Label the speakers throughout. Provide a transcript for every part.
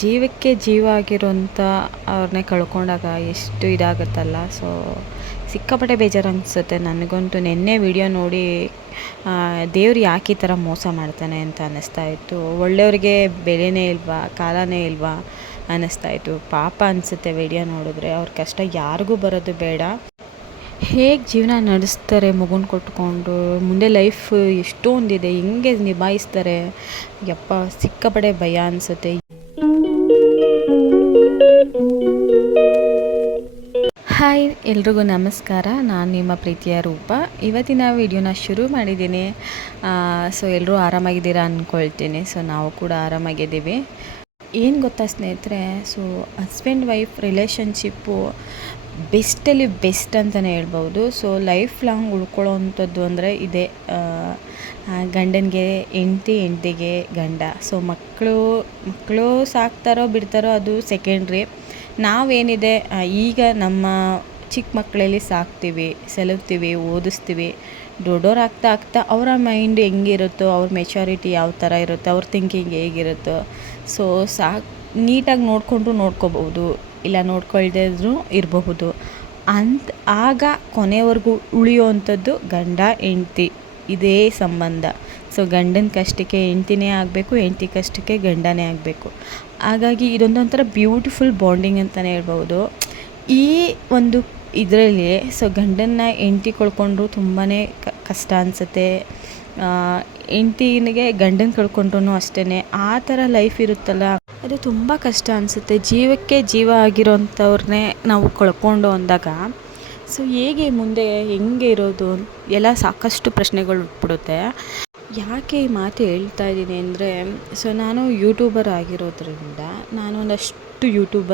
Speaker 1: ಜೀವಕ್ಕೆ ಜೀವ ಆಗಿರೋಂಥ ಅವ್ರನ್ನೇ ಕಳ್ಕೊಂಡಾಗ ಎಷ್ಟು ಇದಾಗುತ್ತಲ್ಲ. ಸೊ ಸಿಕ್ಕಾಪಟ್ಟೆ ಬೇಜಾರು ಅನಿಸುತ್ತೆ ನನಗಂತೂ ನಿನ್ನೆ ವಿಡಿಯೋ ನೋಡಿ ದೇವ್ರು ಯಾಕೆ ಈ ಥರ ಮೋಸ ಮಾಡ್ತಾನೆ ಅಂತ ಅನ್ನಿಸ್ತಾ ಇತ್ತು. ಒಳ್ಳೆಯವ್ರಿಗೆ ಬೆಲೆನೇ ಇಲ್ವಾ, ಕಾಲನೇ ಇಲ್ವಾ ಅನ್ನಿಸ್ತಾ ಇತ್ತು. ಪಾಪ ಅನಿಸುತ್ತೆ ವಿಡಿಯೋ ನೋಡಿದ್ರೆ. ಅವ್ರ ಕಷ್ಟ ಯಾರಿಗೂ ಬರೋದು ಬೇಡ. ಹೇಗೆ ಜೀವನ ನಡೆಸ್ತಾರೆ ಮಗುನ ಕೊಟ್ಕೊಂಡು? ಮುಂದೆ ಲೈಫ್ ಎಷ್ಟೊಂದಿದೆ, ಹೆಂಗೆ ನಿಭಾಯಿಸ್ತಾರೆ? ಯಪ್ಪ, ಸಿಕ್ಕಾಪಟ್ಟೆ ಭಯ ಅನಿಸುತ್ತೆ. ಹಾಯ್ ಎಲ್ರಿಗೂ ನಮಸ್ಕಾರ. ನಾನು ನಿಮ್ಮ ಪ್ರೀತಿಯ ರೂಪ. ಇವತ್ತಿನ ವಿಡಿಯೋನ ಶುರು ಮಾಡಿದ್ದೀನಿ. ಸೊ ಎಲ್ಲರೂ ಆರಾಮಾಗಿದ್ದೀರಾ ಅಂದ್ಕೊಳ್ತೀನಿ ಸೊ ನಾವು ಕೂಡ ಆರಾಮಾಗಿದ್ದೀವಿ. ಏನು ಗೊತ್ತಾ ಸ್ನೇಹಿತರೆ, ಸೊ ಹಸ್ಬೆಂಡ್ ವೈಫ್ ರಿಲೇಷನ್ಶಿಪ್ಪು ಬೆಸ್ಟಲ್ಲಿ ಬೆಸ್ಟ್ ಅಂತಲೇ ಹೇಳ್ಬೋದು. ಸೊ ಲೈಫ್ ಲಾಂಗ್ ಉಳ್ಕೊಳ್ಳೋ ಅಂಥದ್ದು ಅಂದರೆ ಇದೇ ಗಂಡನಿಗೆ ಹೆಂಡ್ತಿ, ಹೆಂಡ್ತಿಗೆ ಗಂಡ. ಸೊ ಮಕ್ಕಳು ಮಕ್ಕಳು ಸಾಕ್ತಾರೋ ಬಿಡ್ತಾರೋ ಅದು ಸೆಕೆಂಡ್ರಿ ನಾವೇನಿದೆ ಈಗ ನಮ್ಮ ಚಿಕ್ಕ ಮಕ್ಕಳಲ್ಲಿ ಸಾಕ್ತೀವಿ ಸೆಲುತ್ತೀವಿ ಓದಿಸ್ತೀವಿ. ದೊಡ್ಡೋರು ಆಗ್ತಾ ಆಗ್ತಾ ಅವರ ಮೈಂಡ್ ಹೆಂಗಿರುತ್ತೋ, ಅವ್ರ ಮೆಚ್ಯೂರಿಟಿ ಯಾವ ಥರ ಇರುತ್ತೋ, ಅವ್ರ ಥಿಂಕಿಂಗ್ ಹೇಗಿರುತ್ತೋ ಸೊ ಸಾಕು, ನೀಟಾಗಿ ನೋಡಿಕೊಂಡು ನೋಡ್ಕೋಬಹುದು, ಇಲ್ಲ ನೋಡ್ಕೊಳ್ದೇ ಇದ್ರೂ ಇರಬಹುದು. ಅಂತ ಆಗ ಕೊನೆವರೆಗೂ ಉಳಿಯುವಂಥದ್ದು ಗಂಡ, ಹೆಂಡ್ತಿ, ಇದೇ ಸಂಬಂಧ. ಸೊ ಗಂಡನ ಕಷ್ಟಕ್ಕೆ ಹೆಂಡ್ತಿನೇ ಆಗಬೇಕು, ಹೆಂಡ್ತಿ ಕಷ್ಟಕ್ಕೆ ಗಂಡನೇ ಆಗಬೇಕು. ಹಾಗಾಗಿ ಇದೊಂದೊಂಥರ ಬ್ಯೂಟಿಫುಲ್ ಬಾಂಡಿಂಗ್ ಅಂತಲೇ ಹೇಳ್ಬೋದು ಈ ಒಂದು ಇದರಲ್ಲಿ ಸೊ ಗಂಡನ್ನ ಹೆಂಡ್ತಿ ಕಳ್ಕೊಂಡ್ರು ತುಂಬಾ ಕಷ್ಟ ಅನಿಸುತ್ತೆ. ಹೆಂಡ್ತಿನಿಗೆ ಗಂಡನ ಕಳ್ಕೊಂಡ್ರು ಅಷ್ಟೇ ಆ ಥರ ಲೈಫ್ ಇರುತ್ತಲ್ಲ, ಅದು ತುಂಬ ಕಷ್ಟ ಅನಿಸುತ್ತೆ. ಜೀವಕ್ಕೆ ಜೀವ ಆಗಿರೋಂಥವ್ರನ್ನೇ ನಾವು ಕಳ್ಕೊಂಡು ಅಂದಾಗ ಸೊ ಹೇಗೆ ಮುಂದೆ ಹೆಂಗೆ ಇರೋದು, ಎಲ್ಲ ಸಾಕಷ್ಟು ಪ್ರಶ್ನೆಗಳು ಹುಟ್ಬಿಡುತ್ತೆ ಯಾಕೆ ಈ ಮಾತು ಹೇಳ್ತಾ ಇದ್ದೀನಿ ಅಂದರೆ, ಸೊ ನಾನು ಯೂಟ್ಯೂಬರ್ ಆಗಿರೋದ್ರಿಂದ ನಾನು ಒಂದಷ್ಟು ಯೂಟ್ಯೂಬ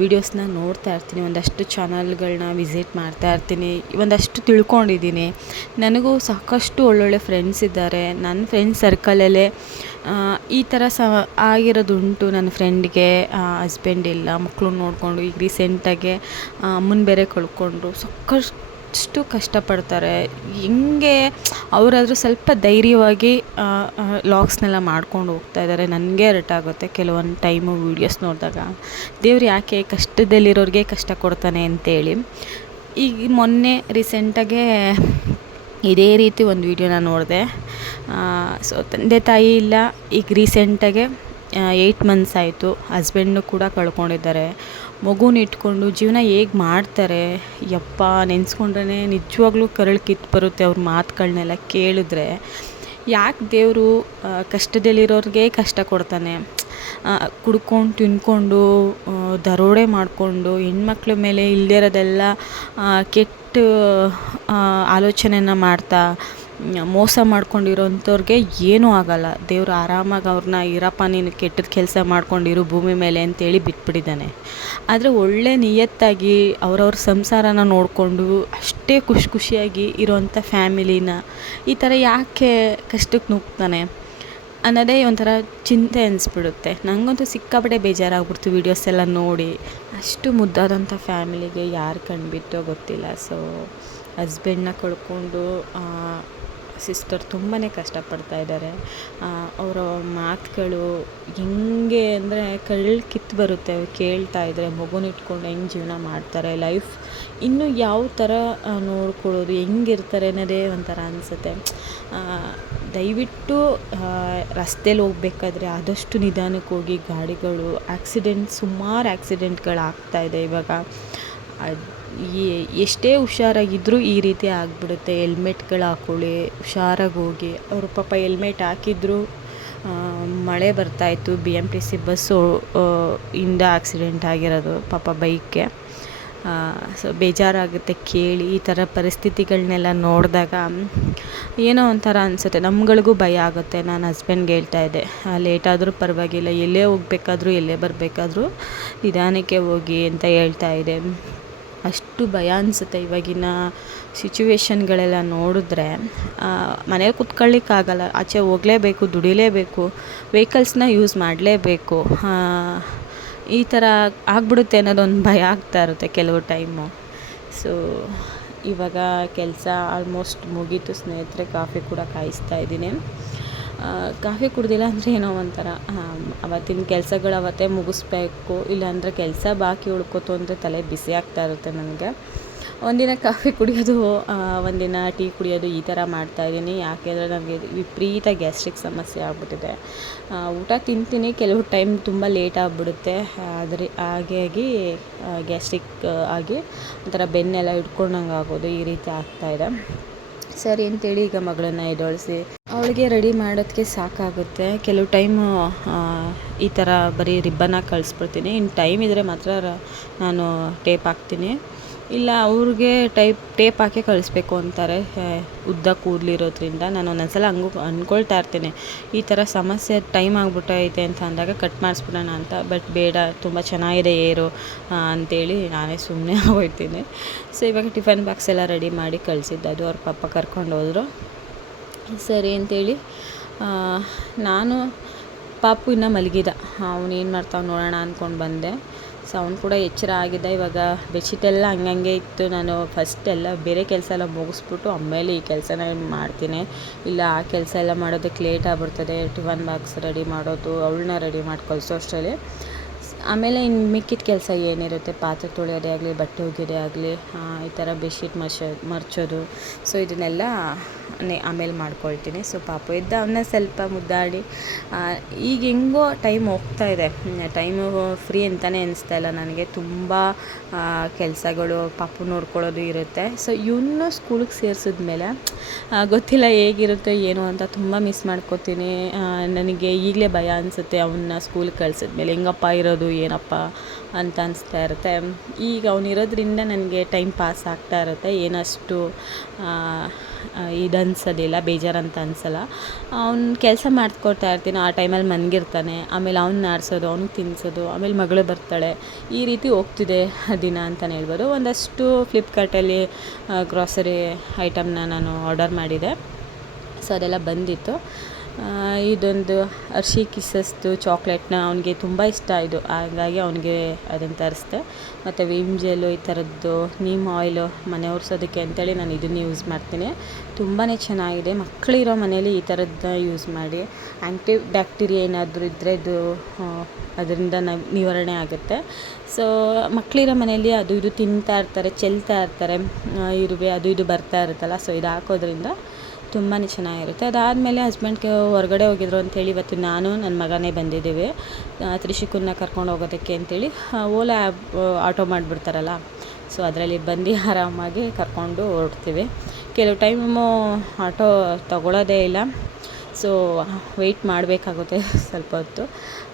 Speaker 1: ವೀಡಿಯೋಸ್ನ ನೋಡ್ತಾ ಇರ್ತೀನಿ, ಒಂದಷ್ಟು ಚಾನಲ್ಗಳನ್ನ ವಿಸಿಟ್ ಮಾಡ್ತಾ ಇರ್ತೀನಿ, ಒಂದಷ್ಟು ತಿಳ್ಕೊಂಡಿದ್ದೀನಿ. ನನಗೂ ಸಾಕಷ್ಟು ಒಳ್ಳೊಳ್ಳೆ ಫ್ರೆಂಡ್ಸ್ ಇದ್ದಾರೆ. ನನ್ನ ಫ್ರೆಂಡ್ಸ್ ಸರ್ಕಲಲ್ಲೇ ಈ ಥರ ಸ ಆಗಿರೋದುಂಟು ನನ್ನ ಫ್ರೆಂಡ್ಗೆ ಹಸ್ಬೆಂಡ್ ಇಲ್ಲ ಮಕ್ಕಳು ನೋಡಿಕೊಂಡು ಈಗ ರೀಸೆಂಟಾಗೆ ಅಮ್ಮನ ಬೇರೆ ಕಳ್ಕೊಂಡ್ರು. ಸಾಕಷ್ಟು ಕಷ್ಟಪಡ್ತಾರೆ. ಹೆಂಗೆ ಅವರಾದರೂ ಸ್ವಲ್ಪ ಧೈರ್ಯವಾಗಿ ಲಾಗ್ಸ್ನೆಲ್ಲ ಮಾಡ್ಕೊಂಡು ಹೋಗ್ತಾ ಇದ್ದಾರೆ. ನನಗೆ ಆಗುತ್ತೆ ಕೆಲವೊಂದು ಟೈಮು ವೀಡಿಯೋಸ್ ನೋಡಿದಾಗ. ದೇವ್ರು ಯಾಕೆ ಕಷ್ಟದಲ್ಲಿರೋರಿಗೆ ಕಷ್ಟ ಕೊಡ್ತಾನೆ ಅಂತೇಳಿ. ಈಗ ಮೊನ್ನೆ ರೀಸೆಂಟಾಗೆ ಇದೇ ರೀತಿ ಒಂದು ವೀಡಿಯೋನ ನೋಡಿದೆ. ಸೊ ತಂದೆ ತಾಯಿ ಇಲ್ಲ. ಈಗ ರೀಸೆಂಟಾಗೆ ಏಯ್ಟ್ ಮಂತ್ಸ್ ಆಯಿತು. ಹಸ್ಬೆಂಡ್ನು ಕೂಡ ಕಳ್ಕೊಂಡಿದ್ದಾರೆ. ಮಗುನ ಇಟ್ಕೊಂಡು ಜೀವನ ಹೇಗೆ ಮಾಡ್ತಾರೆ, ಯಪ್ಪ ನೆನೆಸ್ಕೊಂಡ್ರೇ ನಿಜವಾಗ್ಲೂ ಕರಳು ಕಿತ್ತು ಬರುತ್ತೆ ಅವ್ರ ಮಾತುಗಳನ್ನೆಲ್ಲ ಕೇಳಿದ್ರೆ. ಯಾಕೆ ದೇವರು ಕಷ್ಟದಲ್ಲಿರೋರಿಗೆ ಕಷ್ಟ ಕೊಡ್ತಾನೆ? ಕುಡ್ಕೊಂಡು, ತಿನ್ಕೊಂಡು ದರೋಡೆ ಮಾಡಿಕೊಂಡು, ಹೆಣ್ಮಕ್ಳ ಮೇಲೆ ಇಲ್ಲದೇ ಇರೋದೆಲ್ಲ ಕೆಟ್ಟ ಆಲೋಚನೆಯನ್ನು ಮಾಡ್ತಾ ಮೋಸ ಮಾಡ್ಕೊಂಡಿರೋಂಥವ್ರಿಗೆ ಏನೂ ಆಗೋಲ್ಲ. ದೇವ್ರು ಆರಾಮಾಗಿ ಅವ್ರನ್ನ ಇರಪ್ಪ, ನೀನು ಕೆಟ್ಟದ ಕೆಲಸ ಮಾಡ್ಕೊಂಡಿರು, ಭೂಮಿ ಮೇಲೆ ಅಂತೇಳಿ ಬಿಟ್ಬಿಟ್ಟಿದ್ದಾನೆ. ಆದರೆ ಒಳ್ಳೆ ನಿಯತ್ತಾಗಿ ಅವ್ರವ್ರ ಸಂಸಾರನ ನೋಡಿಕೊಂಡು ಅಷ್ಟೇ ಖುಷಿ ಖುಷಿಯಾಗಿ ಇರೋವಂಥ ಫ್ಯಾಮಿಲಿನ ಈ ಥರ ಯಾಕೆ ಕಷ್ಟಕ್ಕೆ ನುಗ್ತಾನೆ ಅನ್ನೋದೇ ಒಂಥರ ಚಿಂತೆ ಅನಿಸ್ಬಿಡುತ್ತೆ. ನನಗಂತೂ ಸಿಕ್ಕಾಪಟ್ಟೆ ಬೇಜಾರಾಗ್ಬಿಡ್ತು ವೀಡಿಯೋಸ್ ಎಲ್ಲ ನೋಡಿ. ಅಷ್ಟು ಮುದ್ದಾದಂಥ ಫ್ಯಾಮಿಲಿಗೆ ಯಾರು ಕಣ್ಬಿತ್ತೋ ಗೊತ್ತಿಲ್ಲ. ಸೊ ಹಸ್ಬೆಂಡನ್ನ ಕಳ್ಕೊಂಡು ಸಿಸ್ಟರ್ ತುಂಬಾ ಕಷ್ಟಪಡ್ತಾ ಇದ್ದಾರೆ. ಅವರ ಮಾತುಗಳು ಹೆಂಗೆ ಅಂದರೆ ಕಳ್ಳ ಕಿತ್ತು ಬರುತ್ತೆ, ಕೇಳ್ತಾ ಇದ್ದರೆ ಮಗುನ ಇಟ್ಕೊಂಡು ಹೆಂಗೆ ಜೀವನ ಮಾಡ್ತಾರೆ ಲೈಫ್ ಇನ್ನು ಯಾವ ಥರ ನೋಡ್ಕೊಳ್ಳೋದು ಹೆಂಗಿರ್ತಾರೆ ಅನ್ನೋದೇ ಒಂಥರ ಅನಿಸುತ್ತೆ. ದಯವಿಟ್ಟು ರಸ್ತೆಯಲ್ಲಿ ಹೋಗ್ಬೇಕಾದ್ರೆ ಆದಷ್ಟು ನಿಧಾನಕ್ಕೆ ಹೋಗಿ ಗಾಡಿಗಳು ಆಕ್ಸಿಡೆಂಟ್ ಸುಮಾರು ಆಕ್ಸಿಡೆಂಟ್ಗಳು ಆಗ್ತಾಯಿದೆ ಇವಾಗ. ಎಷ್ಟೇ ಹುಷಾರಾಗಿದ್ದರೂ ಈ ರೀತಿ ಆಗಿಬಿಡುತ್ತೆ. ಎಲ್ಮೆಟ್ಗಳು ಹಾಕ್ಕೊಳ್ಳಿ ಹುಷಾರಾಗಿ ಹೋಗಿ. ಅವರು ಪಾಪ ಹೆಲ್ಮೆಟ್ ಹಾಕಿದ್ರು ಮಳೆ ಬರ್ತಾಯಿತ್ತು B M T C bus ಇಂದ ಆಕ್ಸಿಡೆಂಟ್ ಆಗಿರೋದು ಪಾಪ ಬೈಕ್ಗೆ. ಸೊ ಬೇಜಾರಾಗುತ್ತೆ ಕೇಳಿ. ಈ ಥರ ಪರಿಸ್ಥಿತಿಗಳನ್ನೆಲ್ಲ ನೋಡಿದಾಗ ಏನೋ ಒಂಥರ ಅನಿಸುತ್ತೆ. ನಮ್ಗಳಿಗೂ ಭಯ ಆಗುತ್ತೆ. ನಾನು ಹಸ್ಬೆಂಡ್ಗೆ ಹೇಳ್ತಾ ಇದ್ದೆ ಲೇಟಾದರೂ ಪರವಾಗಿಲ್ಲ. ಎಲ್ಲೇ ಹೋಗ್ಬೇಕಾದ್ರೂ, ಎಲ್ಲೇ ಬರಬೇಕಾದ್ರೂ ನಿಧಾನಕ್ಕೆ ಹೋಗಿ ಅಂತ ಹೇಳ್ತಾ ಇದ್ದೆ. ಅಷ್ಟು ಭಯ ಅನಿಸುತ್ತೆ ಇವಾಗಿನ ಸಿಚುವೇಶನ್ಗಳೆಲ್ಲ ನೋಡಿದ್ರೆ. ಮನೇಲಿ ಕುತ್ಕೊಳ್ಳಿಕ್ಕಾಗಲ್ಲ. ಆಚೆ ಹೋಗಲೇಬೇಕು, ದುಡಿಲೇಬೇಕು ವೆಹಿಕಲ್ಸ್ನ ಯೂಸ್ ಮಾಡಲೇಬೇಕು. ಈ ಥರ ಆಗ್ಬಿಡುತ್ತೆ ಅನ್ನೋದೊಂದು ಭಯ ಆಗ್ತಾ ಇರುತ್ತೆ ಕೆಲವು ಟೈಮು ಸೊ ಇವಾಗ ಕೆಲಸ ಆಲ್ಮೋಸ್ಟ್ ಮುಗೀತು. ಸ್ನೇಹಿತರೆ ಕಾಫಿ ಕೂಡ ಕಾಯಿಸ್ತಾ ಇದ್ದೀನಿ. ಕಾಫಿ ಕುಡ್ದಿಲ್ಲ ಅಂದರೆ ಏನೋ ಒಂಥರ ಅವತ್ತಿನ ಕೆಲಸಗಳು ಅವತ್ತೇ ಮುಗಿಸ್ಬೇಕು, ಇಲ್ಲಾಂದರೆ ಕೆಲಸ ಬಾಕಿ ಉಳ್ಕೋತು ಅಂದರೆ ತಲೆ ಬಿಸಿ ಆಗ್ತಾ ಇರುತ್ತೆ ನನಗೆ. ಒಂದಿನ ಕಾಫಿ ಕುಡಿಯೋದು ಒಂದಿನ ಟೀ ಕುಡಿಯೋದು ಈ ಥರ ಮಾಡ್ತಾಯಿದ್ದೀನಿ ಯಾಕೆಂದರೆ ನನಗೆ ವಿಪರೀತ ಗ್ಯಾಸ್ಟ್ರಿಕ್ ಸಮಸ್ಯೆ ಆಗ್ಬಿಟ್ಟಿದೆ. ಊಟ ತಿಂತೀನಿ, ಕೆಲವು ಟೈಮ್ ತುಂಬ ಲೇಟ್ ಆಗಿಬಿಡುತ್ತೆ. ಆದರೆ ಆಗಿ ಗ್ಯಾಸ್ಟ್ರಿಕ್ ಆಗಿ ಒಂಥರ ಬೆನ್ನೆಲ್ಲ ಇಟ್ಕೊಂಡಂಗೆ ಆಗೋದು ಈ ರೀತಿ ಆಗ್ತಾಯಿದೆ ಸರಿ ಅಂತೇಳಿ ಈಗ ಮಗಳನ್ನ ಎದ್ದೊಳಿಸಿ ಅವಳಿಗೆ ರೆಡಿ ಮಾಡೋದಕ್ಕೆ ಸಾಕಾಗುತ್ತೆ. ಕೆಲವು ಟೈಮು ಈ ಥರ ಬರೀ ರಿಬ್ಬನ್ನಾಗಿ ಕಳಿಸ್ಬಿಡ್ತೀನಿ. ಇನ್ನು ಟೈಮ್ ಇದ್ದರೆ ಮಾತ್ರ ನಾನು ಟೇಪ್ ಹಾಕ್ತೀನಿ. ಇಲ್ಲ, ಅವ್ರಿಗೆ ಟೈಪ್ ಟೇಪ್ ಹಾಕಿ ಕಳಿಸ್ಬೇಕು ಅಂತಾರೆ. ಉದ್ದ ಕೂದಲಿರೋದ್ರಿಂದ. ನಾನು ಒಂದೊಂದು ಸಲ ಹಂಗೂ ಅಂದ್ಕೊಳ್ತಾ ಇರ್ತೀನಿ. ಈ ಥರ ಸಮಸ್ಯೆ ಟೈಮ್ ಆಗಿಬಿಟ್ಟೈತೆ ಅಂತ ಅಂದಾಗ ಕಟ್ ಮಾಡಿಸ್ಬಿಡೋಣ ಅಂತ. ಬಟ್ ಬೇಡ, ತುಂಬ ಚೆನ್ನಾಗಿದೆ ಏರು ಅಂತೇಳಿ ನಾನೇ ಸುಮ್ಮನೆ ಹೋಗ್ತೀನಿ. ಸೊ ಇವಾಗ ಟಿಫನ್ ಬಾಕ್ಸ್ ಎಲ್ಲ ರೆಡಿ ಮಾಡಿ ಕಳಿಸಿದ್ದು. ಅದು ಅವ್ರ ಪಪ್ಪ ಕರ್ಕೊಂಡು ಹೋದರು ಸರಿ ಅಂತೇಳಿ ನಾನು ಪಾಪು ಇನ್ನೂ ಮಲಗಿದ. ಅವನೇನು ಮಾಡ್ತಾವೆ ನೋಡೋಣ ಅಂದ್ಕೊಂಡು ಬಂದೆ. ಸೊ ಅವನು ಕೂಡ ಎಚ್ಚರ ಆಗಿದ್ದ. ಇವಾಗ ಬೆಡ್ಶೀಟ್ ಎಲ್ಲ ಹಂಗಂಗೆ ಇತ್ತು. ನಾನು ಫಸ್ಟ್ ಎಲ್ಲ ಬೇರೆ ಕೆಲಸ ಎಲ್ಲ ಮುಗಿಸ್ಬಿಟ್ಟು ಆಮೇಲೆ ಈ ಕೆಲಸನ ಮಾಡ್ತೀನಿ. ಇಲ್ಲ, ಆ ಕೆಲಸ ಎಲ್ಲ ಮಾಡೋದಕ್ಕೆ ಲೇಟ್ ಆಗ್ಬಿಡ್ತದೆ. ಟಿಫನ್ ಬಾಕ್ಸ್ ರೆಡಿ ಮಾಡೋದು, ಅವಳನ್ನ ರೆಡಿ ಮಾಡಿ ಕಳಿಸೋ ಅಷ್ಟರಲ್ಲಿ. ಆಮೇಲೆ ಇನ್ನು ಮಿಕ್ಕಿದ ಕೆಲಸ ಏನಿರುತ್ತೆ? ಪಾತ್ರೆ ತೊಳೆಯೋದೇ ಆಗಲಿ, ಬಟ್ಟೆ ಒಗೆಯೋದೇ ಆಗಲಿ ಈ ಥರ ಬೆಡ್ಶೀಟ್ ಮರ್ಚೋ, ಮರ್ಚೋದು. ಸೊ ಇದನ್ನೆಲ್ಲ ಆಮೇಲೆ ಮಾಡ್ಕೊಳ್ತೀನಿ. ಸೊ ಪಾಪು ಇದ್ದ ಅವನ್ನ ಸ್ವಲ್ಪ ಮುದ್ದಾಡಿ ಈಗ ಹೆಂಗೋ ಟೈಮ್ ಹೋಗ್ತಾ ಇದೆ. ಟೈಮು ಫ್ರೀ ಅಂತಲೇ ಅನಿಸ್ತಾ ಇಲ್ಲ ನನಗೆ. ತುಂಬ ಕೆಲಸಗಳು, ಪಾಪು ನೋಡ್ಕೊಳ್ಳೋದು ಇರುತ್ತೆ. ಸೊ ಇವನು ಸ್ಕೂಲಿಗೆ ಸೇರಿಸಿದ್ಮೇಲೆ ಗೊತ್ತಿಲ್ಲ ಹೇಗಿರುತ್ತೆ, ಏನು ಅಂತ ತುಂಬ ಮಿಸ್ ಮಾಡ್ಕೋತೀನಿ. ನನಗೆ ಈಗಲೇ ಭಯ ಅನಿಸುತ್ತೆ ಅವನ್ನ ಸ್ಕೂಲಿಗೆ ಕಳ್ಸಿದ್ಮೇಲೆ. ಹೆಂಗಪ್ಪ ಇರೋದು, ಏನಪ್ಪ ಅಂತ ಅನಿಸ್ತಾ ಇರುತ್ತೆ. ಈಗ ಅವನಿರೋದ್ರಿಂದ ನನಗೆ ಟೈಮ್ ಪಾಸ್ ಆಗ್ತಾ ಇರುತ್ತೆ. ಏನಷ್ಟು ಇದು ಅನ್ಸೋದಿಲ್ಲ ಬೇಜಾರಂತ ಅನಿಸಲ್ಲ. ಅವ್ನು ಕೆಲಸ ಮಾಡ್ಕೊಡ್ತಾ ಇರ್ತೀನಿ, ಆ ಟೈಮಲ್ಲಿ ಮನ್ಗಿರ್ತಾನೆ, ಆಮೇಲೆ ಅವ್ನು ಆಡಿಸೋದು ಅವ್ನಿಗೆ ತಿನ್ನಿಸೋದು ಆಮೇಲೆ ಮಗಳು ಬರ್ತಾಳೆ, ಈ ರೀತಿ ಹೋಗ್ತಿದೆ ದಿನ ಅಂತಲೇ ಹೇಳ್ಬೋದು. ಒಂದಷ್ಟು ಫ್ಲಿಪ್ಕಾರ್ಟಲ್ಲಿ ಗ್ರಾಸರಿ ಐಟಮ್ನ ನಾನು ಆರ್ಡರ್ ಮಾಡಿದೆ. ಸೊ ಅದೆಲ್ಲ ಬಂದಿತ್ತು. ಇದೊಂದು ಅರ್ಶಿ ಕಿಸಸ್ದು ಚಾಕ್ಲೇಟ್ನ ಅವನಿಗೆ ತುಂಬ ಇಷ್ಟ ಇದು. ಹಾಗಾಗಿ ಅವನಿಗೆ ಅದನ್ನು ತರಿಸ್ದೆ. ಮತ್ತು ವಿಮ್ ಜೆಲ್ಲು ಈ ಥರದ್ದು ನೀಮ್ ಆಯಿಲು ಮನೆ ಒರೆಸೋದಕ್ಕೆ ಅಂತೇಳಿ ನಾನು ಇದನ್ನು ಯೂಸ್ ಮಾಡ್ತೀನಿ. ತುಂಬಾ ಚೆನ್ನಾಗಿದೆ. ಮಕ್ಕಳಿರೋ ಮನೇಲಿ ಈ ಥರದ್ದು ಯೂಸ್ ಮಾಡಿ. ಆ್ಯಂಟಿ ಬ್ಯಾಕ್ಟೀರಿಯಾ ಏನಾದರೂ ಇದ್ದರೆ ಇದು ಅದರಿಂದ ನಿವಾರಣೆ ಆಗುತ್ತೆ. ಸೊ ಮಕ್ಕಳಿರೋ ಮನೆಯಲ್ಲಿ ಅದು ಇದು ತಿಂತಾ ಇರ್ತಾರೆ, ಚೆಲ್ತಾ ಇರ್ತಾರೆ. ಇರುವೆ ಅದು ಇದು ಬರ್ತಾ ಇರುತ್ತಲ್ಲ ಸೊ ಇದು ಹಾಕೋದ್ರಿಂದ ತುಂಬಾ ಚೆನ್ನಾಗಿರುತ್ತೆ. ಅದಾದಮೇಲೆ ಹಸ್ಬೆಂಡ್ಗೆ ಹೊರಗಡೆ ಹೋಗಿದ್ರು ಅಂಥೇಳಿ ಇವತ್ತು ನಾನು ನನ್ನ ಮಗನೇ ಬಂದಿದ್ದೀವಿ. ತ್ರಿಶಿಕುನ್ನ ಕರ್ಕೊಂಡು ಹೋಗೋದಕ್ಕೆ ಅಂತೇಳಿ ಓಲಾ ಆ್ಯಪ್ ಆಟೋ ಮಾಡಿಬಿಡ್ತಾರಲ್ಲ, ಸೊ ಅದರಲ್ಲಿ ಬಂದು ಆರಾಮಾಗಿ ಕರ್ಕೊಂಡು ಹೊರಡ್ತೀವಿ. ಕೆಲವು ಟೈಮು ಆಟೋ ತಗೊಳ್ಳೋದೇ ಇಲ್ಲ, ಸೊ ವೆಯ್ಟ್ ಮಾಡಬೇಕಾಗುತ್ತೆ ಸ್ವಲ್ಪ ಹೊತ್ತು.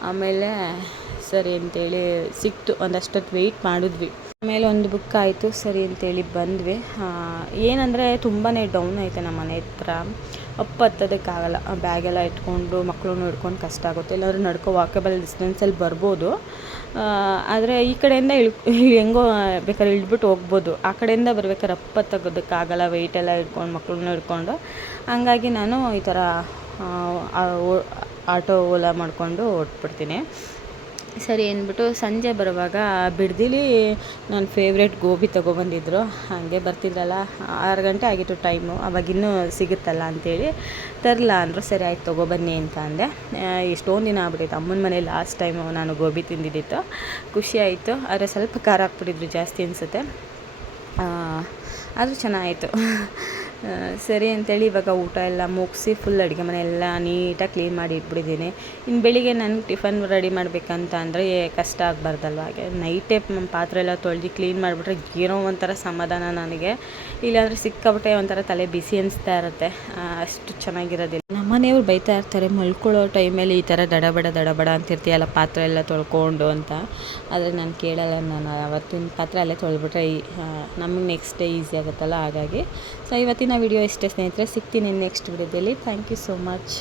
Speaker 1: ಆಮೇಲೆ ಸರಿ ಅಂತೇಳಿ ಸಿಕ್ತು, ಒಂದಷ್ಟೊತ್ತು ವೆಯ್ಟ್ ಮಾಡಿದ್ವಿ. ಆಮೇಲೆ ಒಂದು ಬುಕ್ ಆಯಿತು, ಸರಿ ಅಂತೇಳಿ ಬಂದ್ವಿ. ಏನಂದರೆ ತುಂಬಾ ಡೌನ್ ಐತೆ ನಮ್ಮ ಮನೆ ಹತ್ರ. ಅಪ್ಪ ಹತ್ತೋದಕ್ಕಾಗಲ್ಲ ಬ್ಯಾಗೆಲ್ಲ ಇಟ್ಕೊಂಡು ಮಕ್ಕಳು ಹಿಡ್ಕೊಂಡು ಕಷ್ಟ ಆಗುತ್ತೆ. ಇಲ್ಲಾಂದ್ರೆ ನಡ್ಕೋ ವಾಕಬಲ್ ಡಿಸ್ಟೆನ್ಸಲ್ಲಿ ಬರ್ಬೋದು. ಆದರೆ ಈ ಕಡೆಯಿಂದ ಇಳ್ ಹೆಂಗೋ ಬೇಕಾದ್ರೆ ಇಳ್ಬಿಟ್ಟು ಹೋಗ್ಬೋದು. ಆ ಕಡೆಯಿಂದ ಬರ್ಬೇಕಾದ್ರೆ ಅಪ್ಪ ಹತ್ತೋದಕ್ಕಾಗಲ್ಲ ವೆಯ್ಟೆಲ್ಲ ಇಟ್ಕೊಂಡು ಮಕ್ಕಳನ್ನ ಹಿಡ್ಕೊಂಡು. ಹಂಗಾಗಿ ನಾನು ಈ ಥರ ಆಟೋ ಓಲಾ ಮಾಡಿಕೊಂಡು ಹೊರ್ಟ್ಬಿಡ್ತೀನಿ. ಸರಿ ಅಂದ್ಬಿಟ್ಟು ಸಂಜೆ ಬರುವಾಗ ಬಿಡ್ದಿಲಿ ನನ್ನ ಫೇವ್ರೇಟ್ ಗೋಬಿ ತೊಗೊಬಂದಿದ್ರು. ಹಾಗೆ ಬರ್ತಿದ್ರಲ್ಲ, ಆರು ಗಂಟೆ ಆಗಿತ್ತು ಟೈಮು ಅವಾಗಿನ್ನೂ ಸಿಗುತ್ತಲ್ಲ ಅಂಥೇಳಿ ತರಲ ಅಂದರು. ಸರಿ, ಆಯ್ತು, ತೊಗೊಬನ್ನಿ ಅಂತ ಅಂದೆ. ಎಷ್ಟೊಂದು ದಿನ ಆಗ್ಬಿಟ್ಟಿತ್ತು ಅಮ್ಮನ ಮನೇಲಿ ಲಾಸ್ಟ್ ಟೈಮು ನಾನು ಗೋಬಿ ತಿಂದಿದ್ದಿತ್ತು. ಖುಷಿ ಆಯಿತು. ಆದರೆ ಸ್ವಲ್ಪ ಖಾರ ಹಾಕ್ಬಿಟ್ಟಿದ್ರು ಜಾಸ್ತಿ ಅನಿಸುತ್ತೆ. ಆದರೂ ಚೆನ್ನಾಗಿತ್ತು ಸರಿ ಅಂತೇಳಿ ಇವಾಗ ಊಟ ಎಲ್ಲ ಮುಗಿಸಿ ಫುಲ್ ಅಡುಗೆ ಮನೆ ಎಲ್ಲ ನೀಟಾಗಿ ಕ್ಲೀನ್ ಮಾಡಿ ಇಟ್ಬಿಟ್ಟಿದ್ದೀನಿ. ಇನ್ನು ಬೆಳಿಗ್ಗೆ ನನಗೆ ಟಿಫನ್ ರೆಡಿ ಮಾಡಬೇಕಂತ ಅಂದರೆ ಕಷ್ಟ ಆಗಬಾರ್ದಲ್ವ? ಹಾಗೆ ನೈಟೇ ಪಾತ್ರೆ ಎಲ್ಲ ತೊಳೆದು ಕ್ಲೀನ್ ಮಾಡಿಬಿಟ್ರೆ ಏನೋ ಒಂಥರ ಸಮಾಧಾನ ನನಗೆ. ಇಲ್ಲಾಂದರೆ ಸಿಕ್ಕಾಬಿಟ್ಟೆ ಒಂಥರ ತಲೆ ಬಿಸಿ ಅನಿಸ್ತಾ ಇರುತ್ತೆ. ಅಷ್ಟು ಚೆನ್ನಾಗಿರೋದಿಲ್ಲ. ನಮ್ಮ ಮನೆಯವ್ರು ಬೈತಾ ಇರ್ತಾರೆ, ಮಲ್ಕೊಳ್ಳೋ ಟೈಮಲ್ಲಿ ಈ ಥರ ದಡಬಡ ದಡಬಡ ಅಂತಿರ್ತೀಯಲ್ಲ ಪಾತ್ರೆ ಎಲ್ಲ ತೊಳ್ಕೊಂಡು ಅಂತ. ಆದರೆ ನಾನು ಕೇಳಲ್ಲ, ನಾನು ಅವತ್ತಿನ ಪಾತ್ರೆ ಅಲ್ಲೇ ತೊಳೆದ್ಬಿಟ್ರೆ ನಮಗೆ ನೆಕ್ಸ್ಟ್ ಡೇ ಈಸಿ ಆಗುತ್ತಲ್ಲ? ಹಾಗಾಗಿ ಸೊ ಇವತ್ತಿನ ವಿಡಿಯೋ ಇಷ್ಟೇ ಸ್ನೇಹಿತರೆ ಸಿಗ್ತೀನಿ ನೆಕ್ಸ್ಟ್ ವಿಡಿಯೋದಲ್ಲಿ ಥ್ಯಾಂಕ್ ಯು ಸೋ ಮಚ್